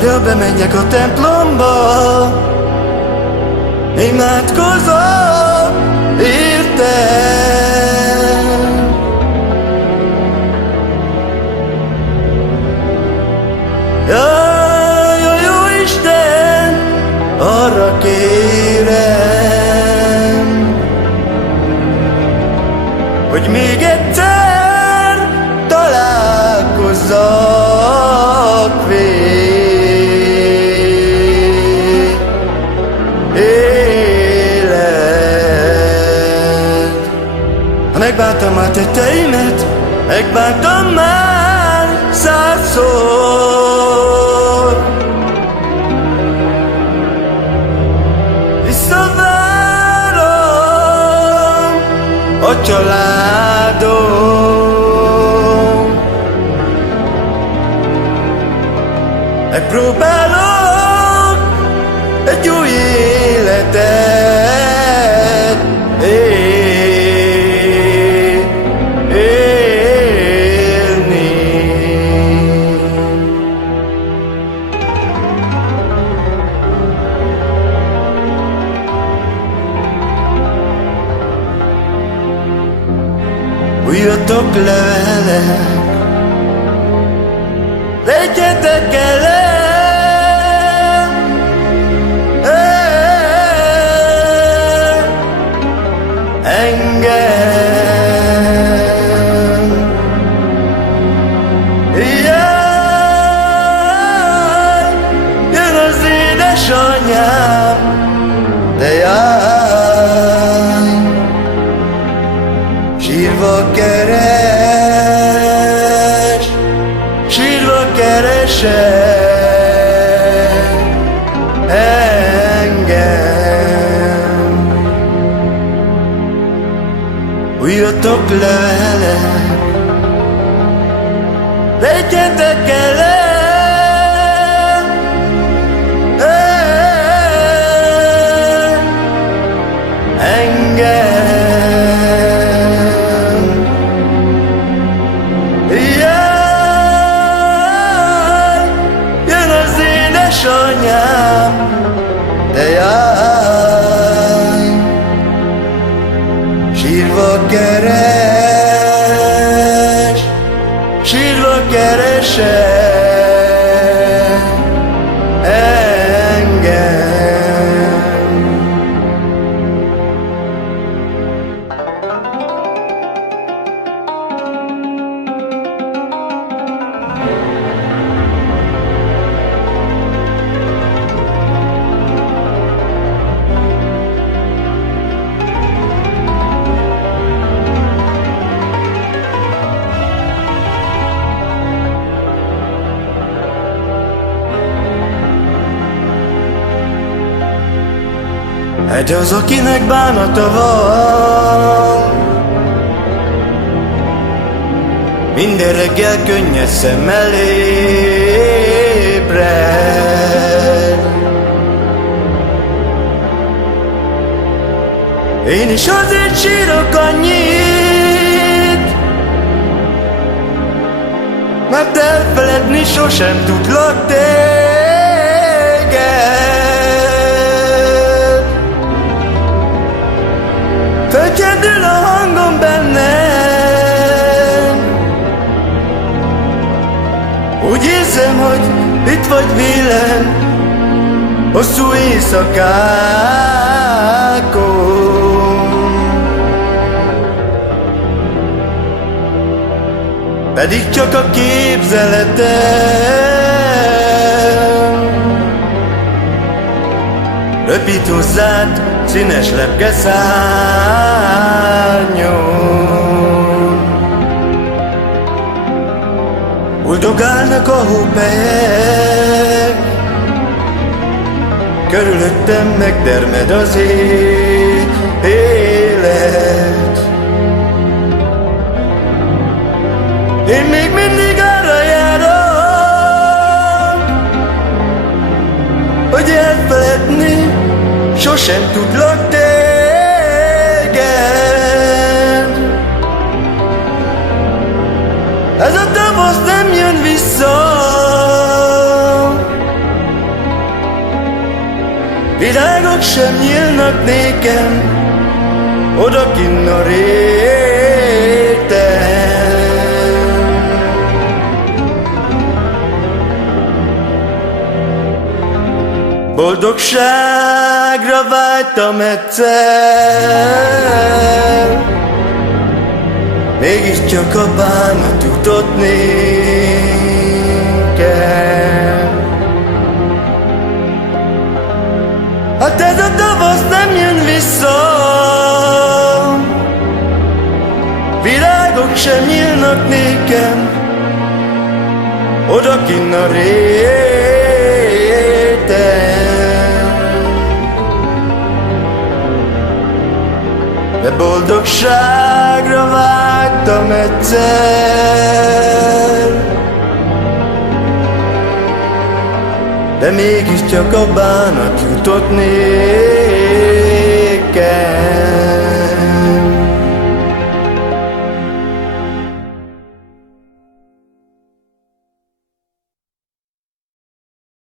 De bemegyek a templomba, imádkozok érted. Jaj, jó Isten, arra kérem, hogy még egyszer találkozzak vele. Megbántam már tetteimet, megbántam már 100-szor. Visszavárom a családom, megpróbálok egy új életet élni. Újjatok levelek, legyetek elem, engem. Jaj, jön az édesanyám, de jaj, sírva keres, sírva keresek engem. Újjatok levelek, legyetek elem, engem. Anyám, de jaj, sírva keres, sírva keresek engem. Egy az, akinek bánata van, minden reggel könnyes szemmel ébred. Én is azért sírok annyit, mert elfeledni sosem tudlak téged. Fölcsendül a hangom bennem, úgy érzem, hogy itt vagy vélem hosszú éjszakákon. Pedig csak a képzeletem röpít hozzád színes lepke szárnyon. Buldogálnak a hópelyek, körülöttem megdermed az élet. Én még mindig arra járok, hogy elfeledni sosem tudlak téged. Ez a tavasz nem jön vissza, virágok sem nyílnak nékem odakinn a réten. Boldogságra vágytam egyszer, mégiscsak a bánat jutott nékem. Hát ez a tavasz nem jön vissza, virágok sem nyílnak nékem odakinn a réten. De boldogságra vágytam egyszer, de mégiscsak a bánat jutott nékem.